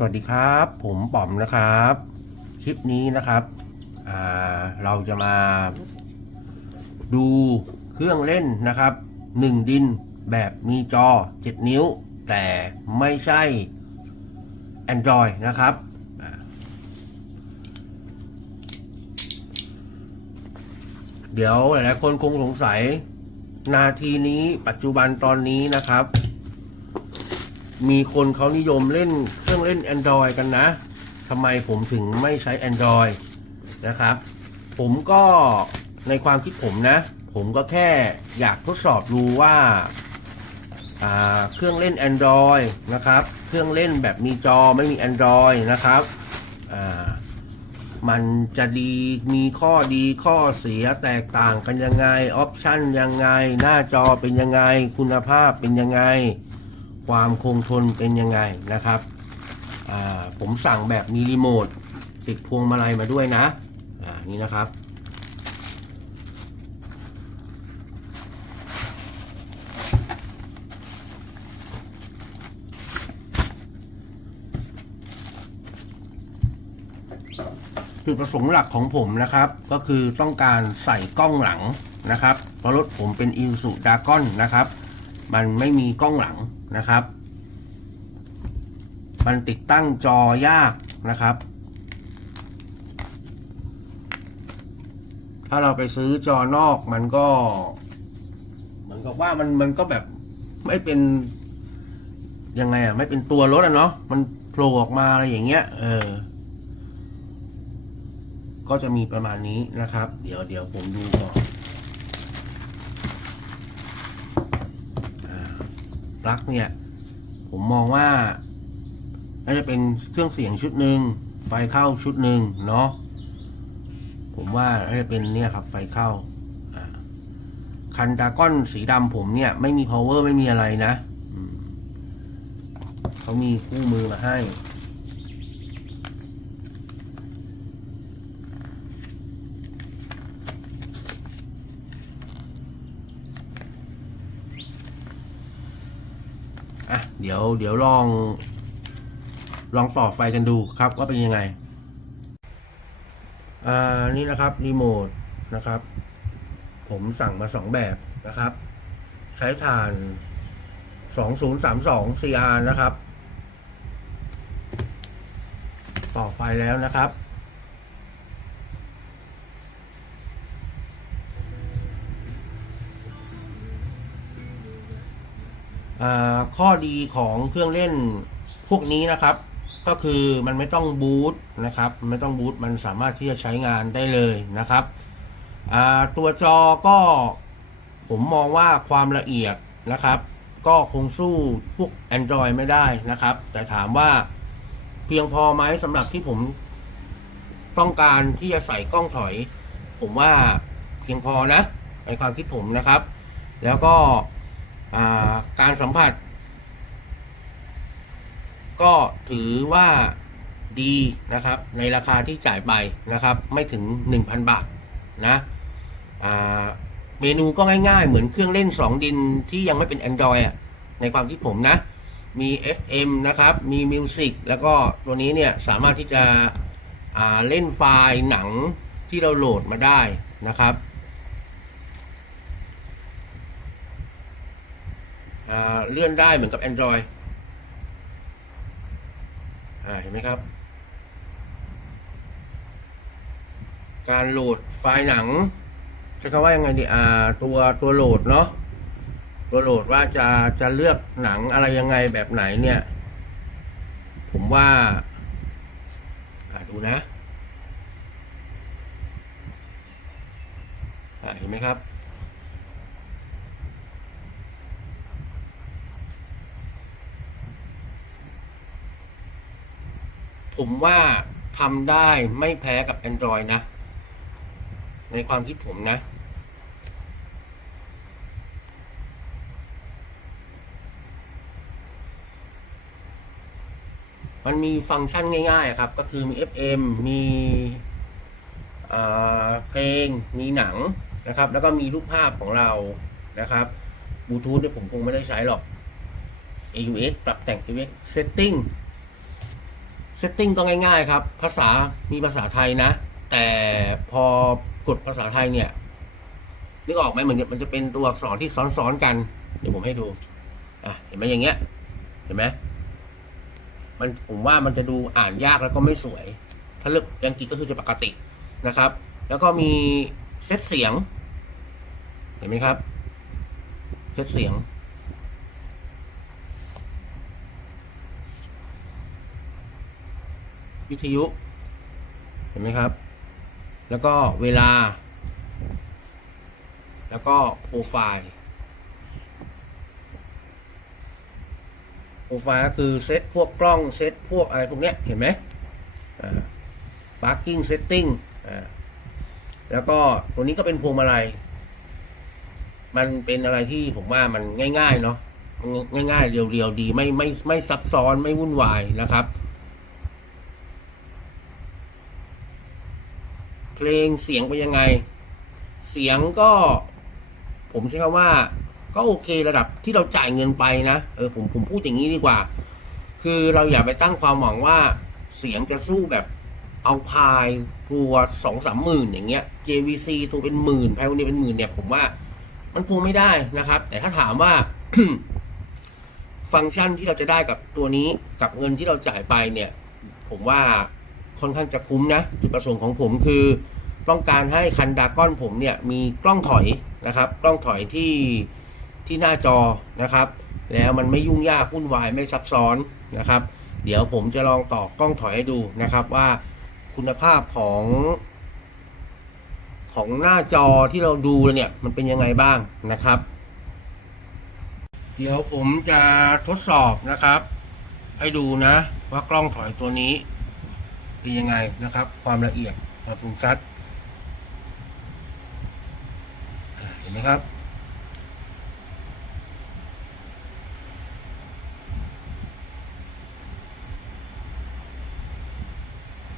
สวัสดีครับ ผมป๋อมนะครับ คลิปนี้นะครับเราจะมาดูเครื่องเล่นนะครับหนึ่งดินแบบมีจอ 7 นิ้ว แต่ไม่ใช่ Android นะครับ เดี๋ยวหลายๆคนคงสงสัย นาทีนี้ปัจจุบันตอนนี้นะครับ มีคนเขานิยมเล่นเครื่องเล่น Android กันนะทำไมผมถึงไม่ใช้ Android นะครับ ผมก็ในความคิดผมนะ ผมก็แค่อยากทดสอบดูว่าาเครื่องเล่น Android นะครับ เครื่องเล่นแบบมีจอไม่มี Android นะครับ มันจะดีมีข้อดีข้อเสียแตกต่างกันยังไง ออปชันยังไง หน้าจอเป็นยังไง คุณภาพเป็นยังไง ความคงทนเป็นยังไงนะครับผมสั่งแบบมีรีโมทติดพวงมาลัยมาด้วยนะอ่านี่นะครับ จุดประสงค์หลักของผมนะครับ ก็คือต้องการใส่กล้องหลังนะครับ เพราะรถผมเป็นอิ s สุดากอนนะครับ มันไม่มีกล้องหลัง นะครับ มันติดตั้งจอยากนะครับ ถ้าเราไปซื้อจอนอกมันก็ เหมือนกับว่ามันมันก็แบบไม่เป็นยังไงอะไม่เป็นตัวรถอะเนาะมันโผล่ออกมาอะไรอย่างเงี้ย เออ ก็จะมีประมาณนี้นะครับ เดี๋ยวเดี๋ยวผมดูก่อนอ่าป ลักเนี่ย ผมมองว่าน่าจะเป็นเครื่องเสียงชุดหนึ่งไฟเข้าชุดหนึ่งเนาะผมว่าน่าจะเป็นเนี่ยครับไฟเข้าคันดาก้อนสีดำผมเนี่ย ไม่มี power ไม่มีอะไรนะเขามีคู่มือมาให้ ดี๋ยวเดี๋ยวลอง ลองต่อไฟกันดูครับว่าเป็นยังไง อ่านี่นะครับรีโมทนะครับ ผมสั่งมาสองแบบนะครับ ใช้ถ่าน 2032 CR นะครับ ต่อไฟแล้วนะครับ ข้อดีของเครื่องเล่นพวกนี้นะครับ ก็คือมันไม่ต้องบูตนะครับไม่ต้องบูตมันสามารถที่จะใช้งานได้เลยนะครับตัวจอก็ผมมองว่าความละเอียดนะครับ ก็คงสู้พวก Android ไม่ได้นะครับ แต่ถามว่าเพียงพอไหมสำหรับที่ผมต้องการที่จะใส่กล้องถอย ผมว่าเพียงพอนะในความคิดผมนะครับ แล้วก็ การสัมผัส ก็ถือว่าดีนะครับ ในราคาที่จ่ายไปนะครับ ไม่ถึง 1,000 บาทนะเมนูก็ง่ายๆ เหมือนเครื่องเล่น 2 ดินที่ยังไม่เป็น Android อะในความคิดผมนะ มี FM นะครับ มี Music แล้วก็ตัวนี้เนี่ย สามารถที่จะเล่นไฟล์หนังที่เราโหลดมาได้นะครับ อ่า เลื่อนได้เหมือนกับ Android เห็นไหมครับ การโหลดไฟล์หนังใช้คำว่ายังไงดีอ่าตัวตัวโหลดเนาะตัวโหลดว่าจะจะเลือกหนังอะไรยังไงแบบไหนเนี่ย ผมว่าาดูนะเห็นไหมครับ ผมว่าทำได้ไม่แพ้กับ Android นะ ในความคิดผมนะ มันมีฟังก์ชันง่ายๆครับ ก็คือมี FM มีอ่าเพลงมีหนังนะครับ แล้วก็มีรูปภาพของเรานะครับบลูทูธเนี่ยผมคงไม่ได้ใช้หรอก AUX ปรับแต่ง AUX setting เซตติ้งต้องง่ายๆครับ ภาษามีภาษาไทยนะ แต่พอกดภาษาไทยเนี่ยนึกออกไหมเหมือนมันจะเป็นตัวอักษรที่ซ้อนๆกัน เดี๋ยวผมให้ดูอะเห็นไหมอย่างเงี้ย เห็นไหมมันผมว่ามันจะดูอ่านยากแล้วก็ไม่สวย ถ้าเลือกอังกฤษก็คือจะปกตินะครับ แล้วก็มีเซตเสียง เห็นไหมครับ เซตเสียง วิทยุ เห็นไหมครับ แล้วก็เวลา แล้วก็โปรไฟล์โปรไฟล์ก็คือเซตพวกกล้องเซตพวกอะไรพวกเนี้ยเห็นไหมอ่า parking setting อ่าแล้วก็ตัวนี้ก็เป็นพวงมาลัย มันเป็นอะไรที่ผมว่ามันง่าย ๆ เนาะง่ายๆ เรียวๆ ดี ไม่ไม่ไม่ซับซ้อนไม่วุ่นวายนะครับ เพลงเสียงเป็นยังไง เสียงก็ ผมใช้คำว่า ก็โอเคระดับที่เราจ่ายเงินไปนะเออผมผมพูดอย่างนี้ดีกว่า คือเราอย่าไปตั้งความหวังว่า เสียงจะสู้แบบเอาพายตัวสองสามหมื่นอย่างเงี้ย JVC ตัวเป็นหมื่นไพโอเนียเป็นหมื่นเนี่ยผมว่ามันคงไม่ได้นะครับ แต่ถ้าถามว่า ฟังก์ชันที่เราจะได้กับตัวนี้กับเงินที่เราจ่ายไปเนี่ย ผมว่า ค่อนข้างจะคุ้มนะ จุดประสงค์ของผมคือ ต้องการให้คันดาก้อนผมเนี่ยมีกล้องถอยนะครับ กล้องถอยที่ที่หน้าจอนะครับ แล้วมันไม่ยุ่งยากวุ่นวายไม่ซับซ้อนนะครับ เดี๋ยวผมจะลองต่อกล้องถอยให้ดูนะครับว่าคุณภาพของของหน้าจอที่เราดูเนี่ยมันเป็นยังไงบ้างนะครับ เดี๋ยวผมจะทดสอบนะครับ ให้ดูนะว่ากล้องถอยตัวนี้ เป็นยังไงนะครับ ความละเอียดความคมชัดเห็นไหมครับ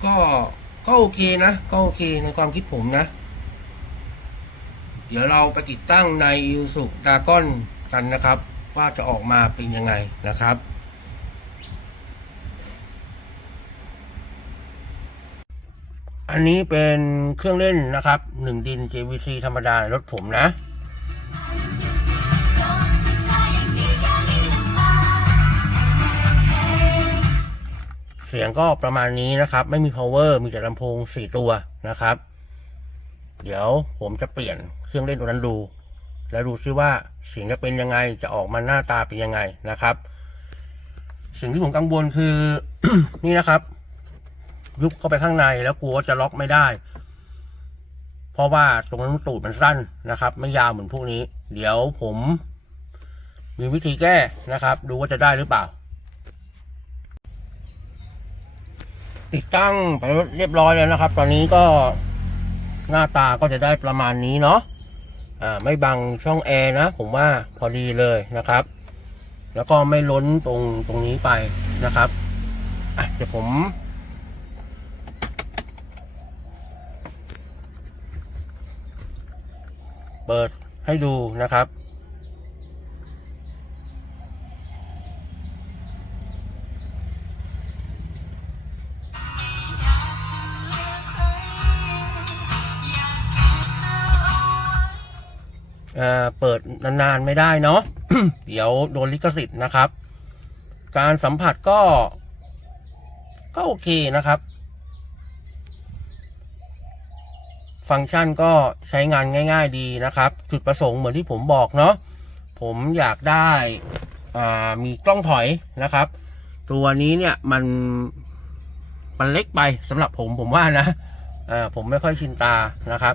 ก็ก็โอเคนะ ก็โอเคในความคิดผมนะ เดี๋ยวเราไปติดตั้งใน u s u d a g o n กันนะครับ ว่าจะออกมาเป็นยังไงนะครับ อันนี้เป็นเครื่องเล่นนะครับหนึ่งดิน JVC ธรรมดารถผมนะ เสียงก็ประมาณนี้นะครับ ไม่มี power มีแต่ลำโพงสี่ตัวนะครับ เดี๋ยวผมจะเปลี่ยนเครื่องเล่นตัวนั้นดู แล้วดูซิว่าเสียงจะเป็นยังไงจะออกมาหน้าตาเป็นยังไงนะครับ สิ่งที่ผมกังวลคือ นี่นะครับ ยุบเข้าไปข้างในแล้วกลัวว่าจะล็อกไม่ได้ เพราะว่าตรงนั้นตูดมันสั้นนะครับ ไม่ยาวเหมือนพวกนี้ เดี๋ยวผม มีวิธีแก้นะครับ ดูว่าจะได้หรือเปล่า ติดตั้งไปเรียบร้อยแล้วนะครับ ตอนนี้ก็หน้าตาก็จะได้ประมาณนี้เนาะอ่าไม่บังช่องแอร์นะ ผมว่าพอดีเลยนะครับ แล้วก็ไม่ล้นตรงตรงนี้ไปนะครับอะเดี๋ยวผม เปิดให้ดูนะครับเอ่อเปิดนานๆไม่ได้เนาะเดี๋ยวโดนลิขสิทธิ์นะครับ การสัมผัสก็ ก็โอเคนะครับ ฟังก์ชันก็ใช้งานง่าย ๆ ดีนะครับ จุดประสงค์เหมือนที่ผมบอกเนาะผมอยากได้มีกล้องถอยนะครับ ตัวนี้เนี่ยมันมันเล็กไปสำหรับผมผมว่านะผมไม่ค่อยชินตานะครับ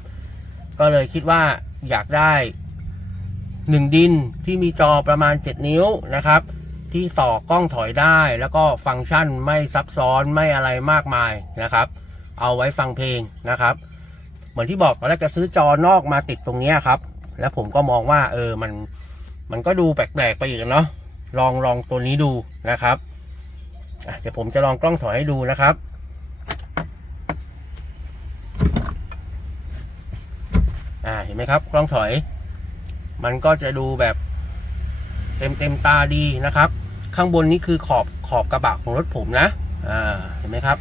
ก็เลยคิดว่าอยากได้หนึ่งดินที่มีจอประมาณ 7 นิ้วนะครับ ที่ต่อกล้องถอยได้แล้วก็ฟังก์ชันไม่ซับซ้อนไม่อะไรมากมายนะครับ เอาไว้ฟังเพลงนะครับ เหมือนที่บอกตอนแรกจะซื้อจอนอกมาติดตรงนี้ครับ แล้วผมก็มองว่า เออมันมันก็ดูแปลกๆไปอีกเนาะลองลองตัวนี้ดูนะครับเดี๋ยวผมจะลองกล้องถอยให้ดูนะครับ อ่าเห็นไหมครับ กล้องถอย มันก็จะดูแบบเต็มเต็มตาดีนะครับ ข้างบนนี้คือขอบขอบกระบะของรถผมนะ อ่าเห็นไหมครับ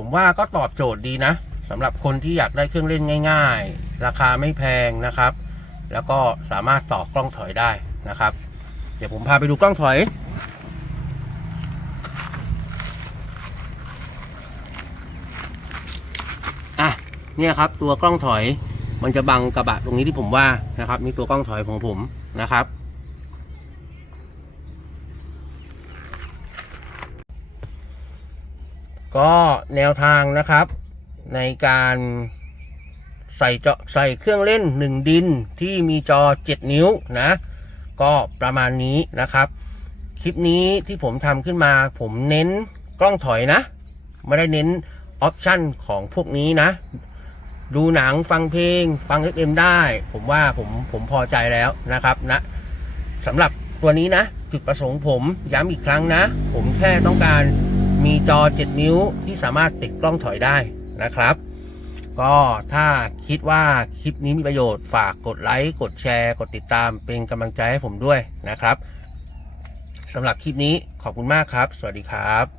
ผมว่าก็ตอบโจทย์ดีนะสำหรับคนที่อยากได้เครื่องเล่นง่าย ๆ ราคาไม่แพงนะครับ แล้วก็สามารถต่อกล้องถอยได้นะครับ เดี๋ยวผมพาไปดูกล้องถอย อะ เนี่ยครับตัวกล้องถอยมันจะบังกระบะตรงนี้ที่ผมว่านะครับนี่ตัวกล้องถอยของผมนะครับ ก็แนวทางนะครับ ในการใส่เจาะใส่เครื่องเล่น 1 ดินที่มีจอ 7 นิ้วนะ ก็ประมาณนี้นะครับ คลิปนี้ที่ผมทำขึ้นมา ผมเน้นกล้องถอยนะ ไม่ได้เน้นออปชันของพวกนี้นะ ดูหนังฟังเพลง ฟัง FM ได้ ผมว่าผมผมพอใจแล้วนะครับนะสำหรับตัวนี้นะ จุดประสงค์ผมย้ำอีกครั้งนะ ผมแค่ต้องการ มีจอ 7 นิ้วที่สามารถติดกล้องถอยได้นะครับ ก็ถ้าคิดว่าคลิปนี้มีประโยชน์ฝากกดไลค์กดแชร์ กดติดตามเป็นกำลังใจให้ผมด้วยนะครับสำหรับคลิปนี้ขอบคุณมากครับ สวัสดีครับ